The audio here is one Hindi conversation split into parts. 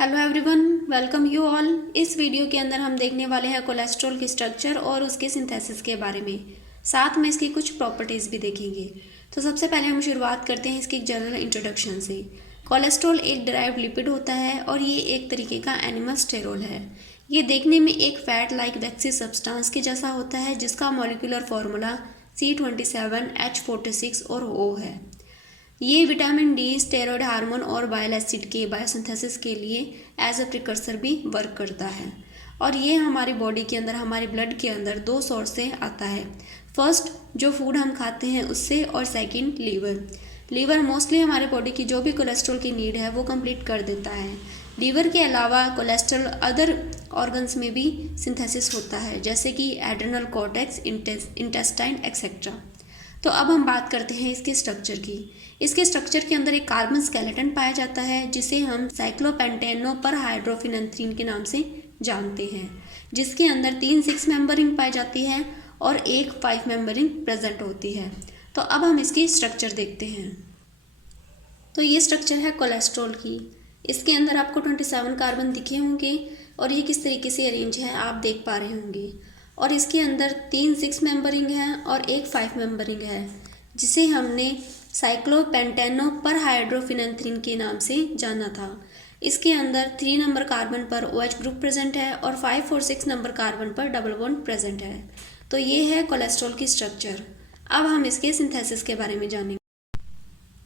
Hello everyone, welcome you all. इस वीडियो के अंदर हम देखने वाले हैं कोलेस्ट्रॉल के स्ट्रक्चर और उसके सिंथेसिस के बारे में, साथ में इसकी कुछ प्रॉपर्टीज़ भी देखेंगे। तो सबसे पहले हम शुरुआत करते हैं इसकी जनरल इंट्रोडक्शन से। कोलेस्ट्रॉल एक डिराइव्ड लिपिड होता है और ये एक तरीके का एनिमल स्टेरोल है। ये देखने में एक फैट लाइक वैक्सी सब्सटेंस के जैसा होता है जिसका मॉलिक्यूलर फार्मूला C27H46 और O है। ये विटामिन डी, स्टेरॉयड हार्मोन और बाइल एसिड के बायोसिंथेसिस के लिए एज अ प्रिकर्सर भी वर्क करता है। और ये हमारी बॉडी के अंदर, हमारे ब्लड के अंदर दो सोर्स से आता है। फर्स्ट जो फूड हम खाते हैं उससे, और सेकंड लीवर मोस्टली हमारे बॉडी की जो भी कोलेस्ट्रॉल की नीड है वो कंप्लीट कर देता है। लीवर के अलावा कोलेस्ट्रॉल अदर ऑर्गन्स में भी सिंथेसिस होता है, जैसे कि एड्रेनल कॉर्टेक्स, इंटेस्टाइन एक्सेट्रा। तो अब हम बात करते हैं इसके स्ट्रक्चर की। इसके स्ट्रक्चर के अंदर एक कार्बन स्केलेटन पाया जाता है जिसे हम साइक्लोपेंटेनो पर हाइड्रोफिनेंथ्रीन के नाम से जानते हैं, जिसके अंदर 3 6 मेंबरिंग पाई जाती है और एक 5 मेंबरिंग प्रेजेंट होती है। तो अब हम इसकी स्ट्रक्चर देखते हैं। तो ये स्ट्रक्चर है कोलेस्ट्रॉल की। इसके अंदर आपको 27 कार्बन दिखे होंगे और ये किस तरीके से अरेंज है आप देख पा रहे होंगे। और इसके अंदर 3 6 मेंबरिंग है और एक 5 मेंबरिंग है, जिसे हमने साइक्लोपेंटेनो पर हाइड्रोफिनेंथ्रीन के नाम से जाना था। इसके अंदर 3 नंबर कार्बन पर OH ग्रुप प्रेजेंट है और 5 और 6 नंबर कार्बन पर डबल बॉन्ड प्रेजेंट है। तो ये है कोलेस्ट्रॉल की स्ट्रक्चर। अब हम इसके सिंथेसिस के बारे में जानेंगे।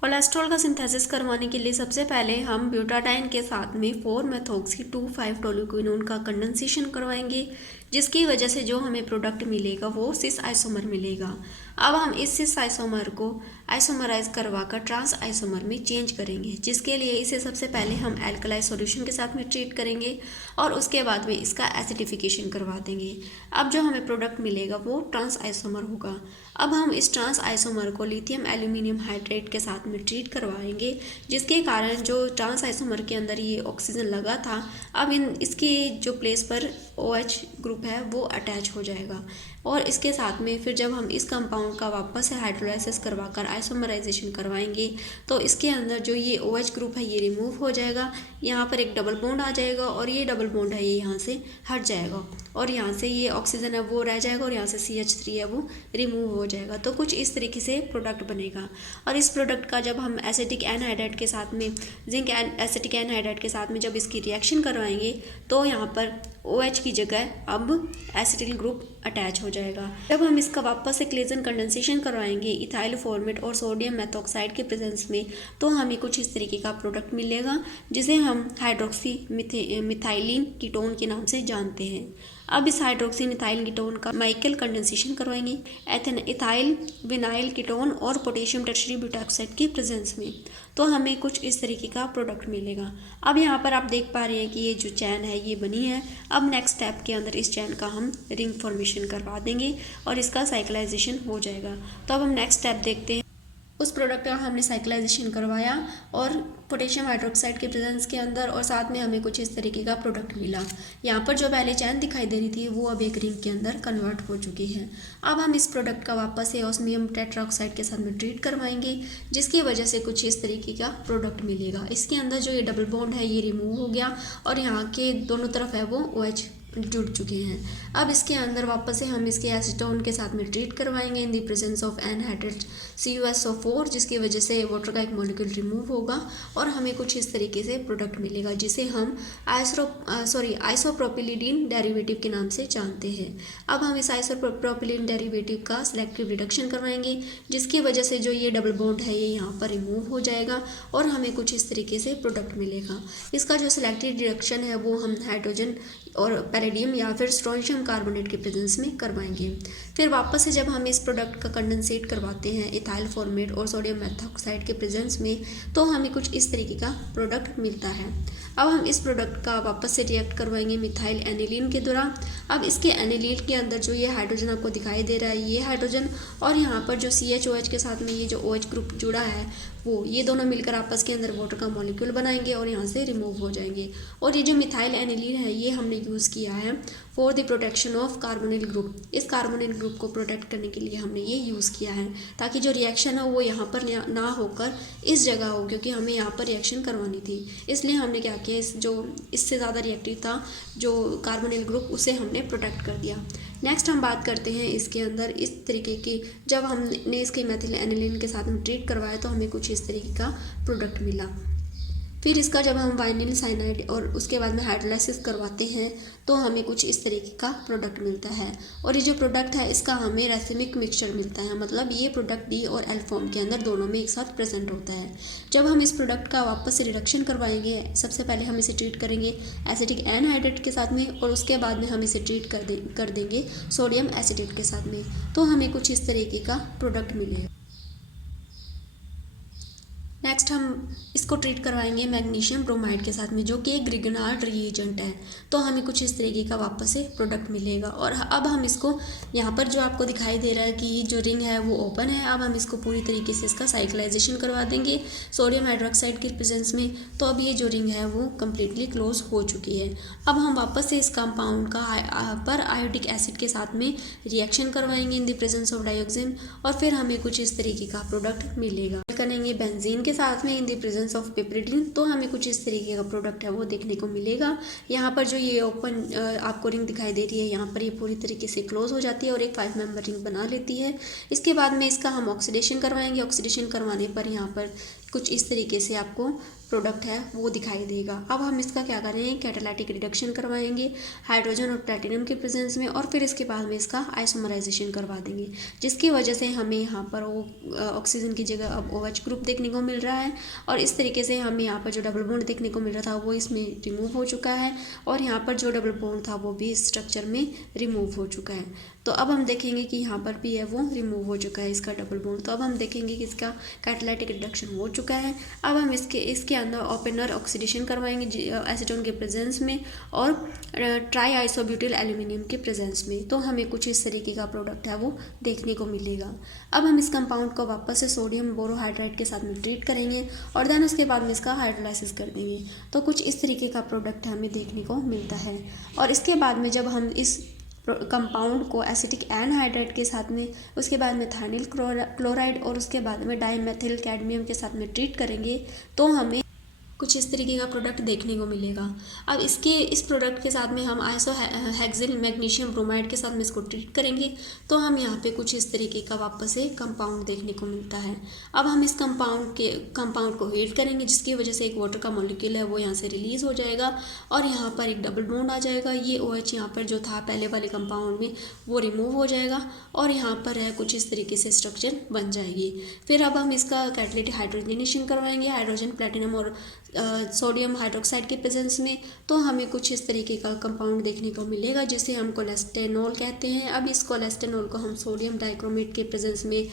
कोलेस्ट्रॉल का सिंथेसिस करवाने के लिए सबसे पहले हम ब्यूटाडाइन के साथ में 4-मेथॉक्सी 2,5-टोल्यूकिनोन का कंडेंसेशन करवाएंगे, जिसकी वजह से जो हमें प्रोडक्ट मिलेगा वो सिस आइसोमर मिलेगा। अब हम इस सिस आइसोमर को आइसोमराइज करवाकर ट्रांस आइसोमर में चेंज करेंगे, जिसके लिए इसे सबसे पहले हम एल्कलाइज सॉल्यूशन के साथ में ट्रीट करेंगे और उसके बाद में इसका एसिडिफिकेशन करवा देंगे। अब जो हमें प्रोडक्ट मिलेगा वो ट्रांस आइसोमर होगा। अब हम इस ट्रांस आइसोमर को लिथियम एल्यूमिनियम हाइड्रेट के साथ में ट्रीट करवाएंगे, जिसके कारण जो ट्रांस आइसोमर के अंदर ये ऑक्सीजन लगा था, अब इसके जो प्लेस पर OH ग्रुप है वो अटैच हो जाएगा। और इसके साथ में फिर जब हम इस कंपाउंड का वापस से हाइड्रोलाइसिस करवाकर आइसोमराइजेशन करवाएंगे तो इसके अंदर जो ये OH ग्रुप है ये रिमूव हो जाएगा। यहाँ पर एक डबल बॉन्ड आ जाएगा और ये डबल बॉन्ड है ये यहाँ से हट जाएगा और यहाँ से ये ऑक्सीजन है वो रह जाएगा और यहाँ से CH3 है वो रिमूव हो जाएगा। तो कुछ इस तरीके से प्रोडक्ट बनेगा। और इस प्रोडक्ट का जब हम एसिटिक एनहाइड्राइड के साथ में, जिंक एसिटिक एनहाइड्राइड के साथ में जब इसकी रिएक्शन करवाएंगे तो यहाँ पर OH की जगह अब एसिटिल ग्रुप अटैच हो जाएगा। जब हम इसका वापस से क्लेजन कंडेंसेशन करवाएंगे इथाइल फॉर्मेट और सोडियम मेथॉक्साइड के प्रेजेंस में, तो हमें कुछ इस तरीके का प्रोडक्ट मिलेगा, जिसे हम हाइड्रोक्सी मिथाइलिन कीटोन के नाम से जानते हैं। अब इस हाइड्रोक्सी मिथाइल कीटोन का माइकल कंडेंसेशन करवाएंगे इथाइल विनाइल कीटोन और पोटेशियम टर्शरी ब्यूटाक्साइड के प्रेजेंस में, तो हमें कुछ इस तरीके का प्रोडक्ट मिलेगा। अब यहाँ पर आप देख पा रहे हैं कि ये जो चैन है ये बनी है। अब नेक्स्ट स्टेप के अंदर इस चैन का हम रिंग फॉर्मेशन करवा देंगे और इसका साइक्लाइजेशन हो जाएगा। तो अब हम नेक्स्ट स्टेप देखते हैं। उस प्रोडक्ट का हमने साइक्लाइजेशन करवाया और पोटेशियम हाइड्रोक्साइड के प्रेजेंस के अंदर, और साथ में हमें कुछ इस तरीके का प्रोडक्ट मिला। यहाँ पर जो पहले चैन दिखाई दे रही थी वो अब एक रिंग के अंदर कन्वर्ट हो चुकी है। अब हम इस प्रोडक्ट का वापस से ऑस्मियम टेट्राऑक्साइड के साथ में ट्रीट करवाएंगे, जिसकी वजह से कुछ इस तरीके का प्रोडक्ट मिलेगा। इसके अंदर जो ये डबल बॉन्ड है ये रिमूव हो गया और यहाँ के दोनों तरफ है वो OH जुड़ चुके हैं। अब इसके अंदर वापस से हम इसके एसीटोन के साथ में ट्रीट करवाएंगे in the presence of anhydride CuSO4, जिसकी वजह से वाटर का एक मॉलिक्यूल रिमूव होगा और हमें कुछ इस तरीके से प्रोडक्ट मिलेगा, जिसे हम आइसोप्रोपिलिडीन डेरिवेटिव के नाम से जानते हैं। अब हम इस आइसोप्रोपिलिन डेरिवेटिव का सिलेक्टिव रिडक्शन करवाएंगे, जिसकी वजह से जो ये डबल बॉन्ड है ये यहाँ पर रिमूव हो जाएगा और हमें कुछ इस तरीके से प्रोडक्ट मिलेगा। इसका जो सिलेक्टिव रिडक्शन है वो हम हाइड्रोजन और पैलेडियम या फिर स्ट्रोंशियम कार्बोनेट के प्रेजेंस में करवाएंगे। फिर वापस से जब हम इस प्रोडक्ट का कंडेंसेट करवाते हैं इथाइल फॉर्मेट और सोडियम मेथॉक्साइड के प्रेजेंस में, तो हमें कुछ इस तरीके का प्रोडक्ट मिलता है। अब हम इस प्रोडक्ट का वापस से रिएक्ट करवाएंगे मिथाइल एनिलीन के द्वारा। अब इसके एनिलीन के अंदर जो ये हाइड्रोजन आपको दिखाई दे रहा है ये हाइड्रोजन, और यहाँ पर जो CHOH के साथ में ये जो OH ग्रुप जुड़ा है वो, ये दोनों मिलकर आपस के अंदर वाटर का मॉलिक्यूल बनाएंगे और यहाँ से रिमूव हो जाएंगे। और ये जो मिथाइल एनिलीन है ये हमने यूज़ किया है for the protection of carbonyl group. इस कार्बोनिल ग्रुप को प्रोटेक्ट करने के लिए हमने ये यूज़ किया है, ताकि जो रिएक्शन है वो यहाँ पर ना होकर इस जगह हो, क्योंकि हमें यहाँ पर रिएक्शन करवानी थी। इसलिए हमने क्या किया, इससे ज़्यादा रिएक्टिव था जो कार्बोनिल ग्रुप, उसे हमने प्रोटेक्ट कर दिया। नेक्स्ट हम बात करते हैं इसके अंदर इस तरीके की, जब हमने इसके मेथिल एनिलीन के साथ में ट्रीट करवाया तो हमें कुछ इस तरीके का प्रोडक्ट मिला। फिर इसका जब हम वाइनिल साइनाइड और उसके बाद में हाइड्रोलाइसिस करवाते हैं तो हमें कुछ इस तरीके का प्रोडक्ट मिलता है। और ये जो प्रोडक्ट है इसका हमें रैसिमिक मिक्सचर मिलता है, मतलब ये प्रोडक्ट डी और एल फॉर्म के अंदर दोनों में एक साथ प्रेजेंट होता है। जब हम इस प्रोडक्ट का वापस से रिडक्शन करवाएंगे, सबसे पहले हम इसे ट्रीट करेंगे एसिटिक एनहाइड्रेट के साथ में, और उसके बाद में हम इसे ट्रीट कर देंगे सोडियम एसिटेट के साथ में, तो हमें कुछ इस तरीके का प्रोडक्ट मिलेगा। नेक्स्ट हम इसको ट्रीट करवाएंगे मैग्नीशियम ब्रोमाइड के साथ में, जो कि एक ग्रिगनार्ड रिएजेंट है, तो हमें कुछ इस तरीके का वापस से प्रोडक्ट मिलेगा। और अब हम इसको यहाँ पर जो आपको दिखाई दे रहा है कि जो रिंग है वो ओपन है, अब हम इसको पूरी तरीके से इसका साइक्लाइजेशन करवा देंगे सोडियम हाइड्रोक्साइड के प्रेजेंस में। तो अब ये जो रिंग है वो कम्प्लीटली क्लोज हो चुकी है। अब हम वापस से इस कंपाउंड का पर आयोडिक एसिड के साथ में रिएक्शन करवाएंगे in the presence of dioxin, और फिर हमें कुछ इस तरीके का प्रोडक्ट मिलेगा। करेंगे बेंजीन के साथ में इन द प्रेजेंस ऑफ पिपरिडिन, तो हमें कुछ इस तरीके का प्रोडक्ट है वो देखने को मिलेगा। यहाँ पर जो ये ओपन आपको रिंग दिखाई दे रही है, यहाँ पर ये पूरी तरीके से क्लोज हो जाती है और एक 5 मेंबर रिंग बना लेती है। इसके बाद में इसका हम ऑक्सीडेशन करवाएंगे। ऑक्सीडेशन करवाने पर यहाँ पर कुछ इस तरीके से आपको प्रोडक्ट है वो दिखाई देगा। अब हम इसका क्या करेंगे, कैटालाइटिक रिडक्शन करवाएंगे हाइड्रोजन और प्लैटिनम के प्रेजेंस में, और फिर इसके बाद में इसका आइसोमराइजेशन करवा देंगे, जिसकी वजह से हमें यहाँ पर ऑक्सीजन की जगह अब OH ग्रुप देखने को मिल रहा है। और इस तरीके से हमें यहाँ पर जो डबल बॉन्ड देखने को मिल रहा था वो इसमें रिमूव हो चुका है, और यहाँ पर जो डबल बॉन्ड था वो भी इस स्ट्रक्चर में रिमूव हो चुका है। तो अब हम देखेंगे कि यहाँ पर भी है वो रिमूव हो चुका है इसका डबल बॉन्ड। तो अब हम देखेंगे कि इसका कैटालाइटिक रिडक्शन हो चुका है। अब हम इसके अंदर ओपनर ऑक्सीडेशन करवाएंगे एसीटोन के प्रेजेंस में और ट्राई आइसोब्यूटिल एल्यूमिनियम के प्रेजेंस में, तो हमें कुछ इस तरीके का प्रोडक्ट है वो देखने को मिलेगा। अब हम इस कंपाउंड को वापस से सोडियम बोरोहाइड्राइड के साथ में ट्रीट करेंगे और देन उसके बाद में इसका हाइड्रोलाइसिस कर देंगे, तो कुछ इस तरीके का प्रोडक्ट हमें देखने को मिलता है। और इसके बाद में जब हम इस कंपाउंड को एसिटिक एनहाइड्राइड के साथ में, उसके बाद में थाइनिल क्लोराइड और उसके बाद में डाइमेथिल कैडमियम के साथ में ट्रीट करेंगे, तो हमें कुछ इस तरीके का प्रोडक्ट देखने को मिलेगा। अब इस प्रोडक्ट के साथ में हम आइसोहेक्सिल मैग्नीशियम ब्रोमाइड के साथ में इसको ट्रीट करेंगे, तो हम यहाँ पे कुछ इस तरीके का वापस से कंपाउंड देखने को मिलता है। अब हम इस कंपाउंड को हीट करेंगे, जिसकी वजह से एक वाटर का मॉलिक्यूल है वो यहाँ से रिलीज़ हो जाएगा और यहाँ पर एक डबल बॉन्ड आ जाएगा। ये OH यहाँ पर जो था पहले वाले कंपाउंड में वो रिमूव हो जाएगा और यहाँ पर है कुछ इस तरीके से स्ट्रक्चर बन जाएगी। फिर अब हम इसका कैटालिटिक हाइड्रोजनेशन करवाएंगे हाइड्रोजन प्लैटिनम और सोडियम हाइड्रोक्साइड के प्रेजेंस में, तो हमें कुछ इस तरीके का कंपाउंड देखने को मिलेगा जिसे हम कोलेस्टेनॉल कहते हैं। अब इस कोलेस्टेनॉल को हम सोडियम डाइक्रोमेट के प्रेजेंस में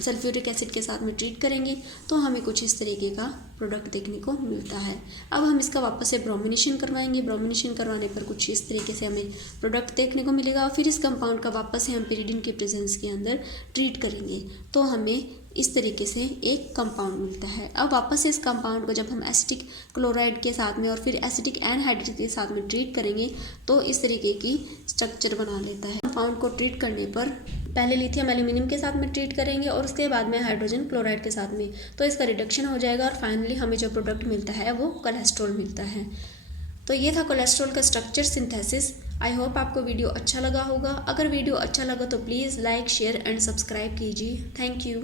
सल्फ्यूरिक एसिड के साथ में ट्रीट करेंगे, तो हमें कुछ इस तरीके का प्रोडक्ट देखने को मिलता है। अब हम इसका वापस से ब्रोमिनेशन करवाएंगे। ब्रोमिनेशन करवाने पर कुछ इस तरीके से हमें प्रोडक्ट देखने को मिलेगा। फिर इस कंपाउंड का वापस से हम पिरिडिन के प्रेजेंस के अंदर ट्रीट करेंगे, तो हमें इस तरीके से एक कंपाउंड मिलता है। अब वापस से इस कंपाउंड को जब हम एसिटिक क्लोराइड के साथ में और फिर एसिटिक एनहाइड्रेट के साथ में ट्रीट करेंगे, तो इस तरीके की स्ट्रक्चर बना लेता है। कंपाउंड को ट्रीट करने पर पहले लिथियम एल्यूमिनियम के साथ में ट्रीट करेंगे और उसके बाद में हाइड्रोजन क्लोराइड के साथ में, तो इसका रिडक्शन हो जाएगा और फाइनली हमें जो प्रोडक्ट मिलता है वो कोलेस्ट्रॉल मिलता है। तो ये था कोलेस्ट्रॉल का स्ट्रक्चर सिंथेसिस। आई होप आपको वीडियो अच्छा लगा होगा। अगर वीडियो अच्छा लगा तो please like, share and subscribe कीजिए। Thank you.